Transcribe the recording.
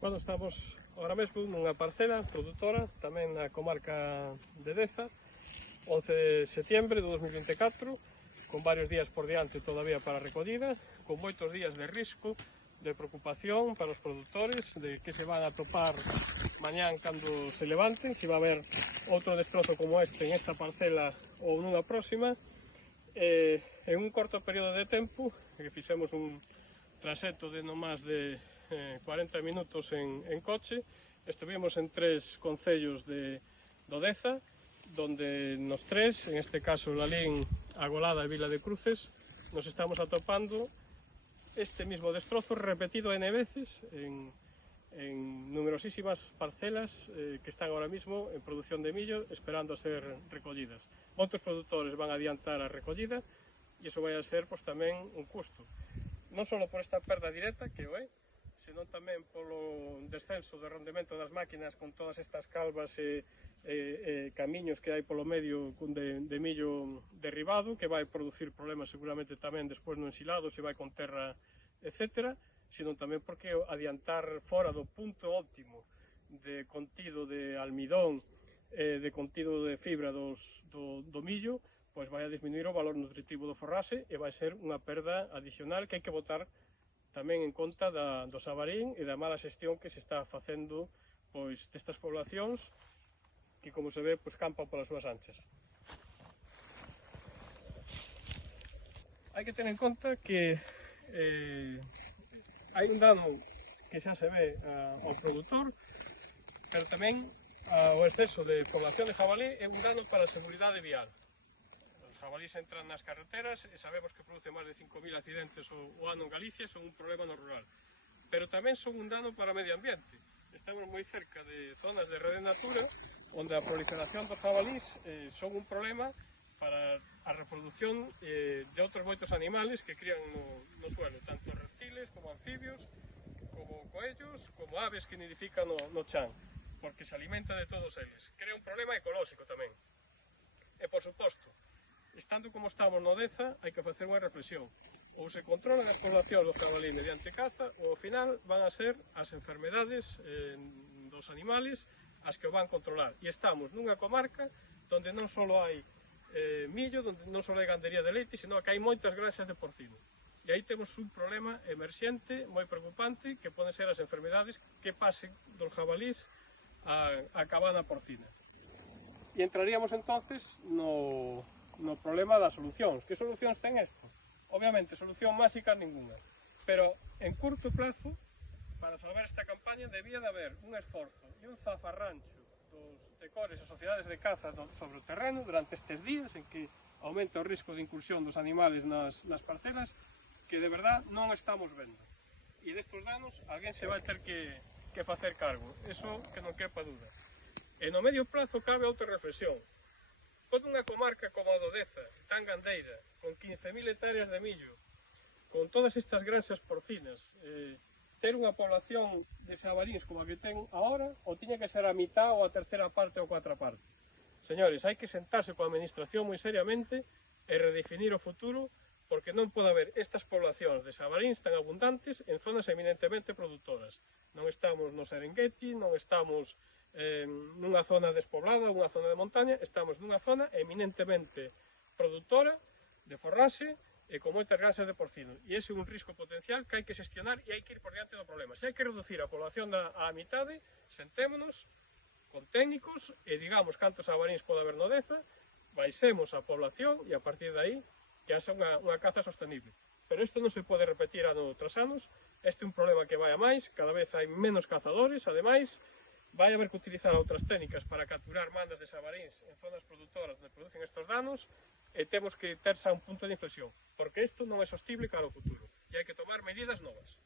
Bueno, estamos ahora mesmo nunha parcela produtora, tamén na comarca de Deza, 11 de setembro de 2024, con varios días por diante todavía para a recollida, con moitos días de risco, de preocupación para os produtores, de que se van a topar mañán cando se levanten, se va a haber outro destrozo como este en esta parcela ou nunha próxima. En un corto período de tempo, que fixemos un traxecto de non máis de 40 minutos en coche, estuvimos en 3 concellos de Deza, donde nos 3, en este caso Lalín, Agolada e Vila de Cruces, nos estamos atopando este mismo destrozo repetido N veces en numerosísimas parcelas que están ahora mismo en producción de millo esperando a ser recollidas. Moitos produtores van a adiantar a recollida e iso vai a ser tamén un custo, non só por esta perda directa que o é, senón tamén polo descenso do rendemento das máquinas con todas estas calvas e camiños que hai polo medio de millo derribado, que vai producir problemas seguramente tamén despois no ensilado, se vai con terra, etc., senón tamén porque adiantar fora do punto óptimo de contido de almidón, de contido de fibra do millo, pois vai a disminuir o valor nutritivo do forraxe e vai ser unha perda adicional que hai que botar tamén en conta do xabarín e da mala xestión que se está facendo destas poblacións que, como se ve, campan polas súas anchas. Hai que ter en conta que hai un dano que xa se ve ao produtor, pero tamén o exceso de población de jabalí é un dano para a seguridade vial. Os jabalís entran nas carreteras e sabemos que produce máis de 5.000 accidentes o ano en Galicia, son un problema no rural. Pero tamén son un dano para o medio ambiente. Estamos moi cerca de zonas de rede natura, onde a proliferación dos jabalís son un problema para a reproducción de outros moitos animales que crían no suelo, tanto reptiles como anfibios, como coellos, como aves que nidifican no chan, porque se alimenta de todos eles. Crea un problema ecolóxico tamén. E, por suposto, estando como estamos no Deza, hai que facer unha reflexión. Ou se controlan as poblacións do jabalí mediante caza, ou ao final van a ser as enfermedades dos animales as que o van controlar. E estamos nunha comarca onde non só hai millo, onde non só hai gandería de leite, sino que hai moitas granxas de porcino. E aí temos un problema emerxente, moi preocupante, que poden ser as enfermedades que pasen dos jabalís a cabana porcina. E entraríamos entonces no problema das solucións. Que solucións ten isto? Obviamente, solución máxica ninguna. Pero en curto plazo, para salvar esta campaña, debía de haber un esforzo e un zafarrancho dos decores e sociedades de caza sobre o terreno durante estes días en que aumenta o risco de incursión dos animales nas parcelas, que de verdad non estamos vendo. E destos danos alguén se vai ter que facer cargo. Eso que non quepa duda. E no medio plazo cabe outra reflexión. Pode unha comarca como a do Deza, tan gandeira, con 15.000 hectáreas de millo, con todas estas granxas porcinas, ter unha población de xabalíns como a que ten agora, ou tiña que ser a mitad ou a terceira parte ou cuarta parte? Señores, hai que sentarse coa administración moi seriamente e redefinir o futuro, porque non pode haber estas poblacións de xabalíns tan abundantes en zonas eminentemente produtoras. Non estamos no Serengueti, non estamos nunha zona despoblada, unha zona de montaña, estamos nunha zona eminentemente produtora de forraxe e con moitas granxas de porcino. E ese é un risco potencial que hai que xestionar e hai que ir por diante do problema. Se hai que reducir a población á mitade, sentémonos con técnicos e digamos cantos xabalíns pode haber no Deza, baixemos a población e a partir de aí que haxa unha caza sostenible. Pero isto non se pode repetir ano tras anos, este é un problema que vai a máis, cada vez hai menos cazadores, ademais, vai haber que utilizar outras técnicas para capturar mandas de xabalíns en zonas produtoras onde producen estos danos e temos que ter xa un punto de inflexión, porque isto non é sostible cara ao futuro e hai que tomar medidas novas.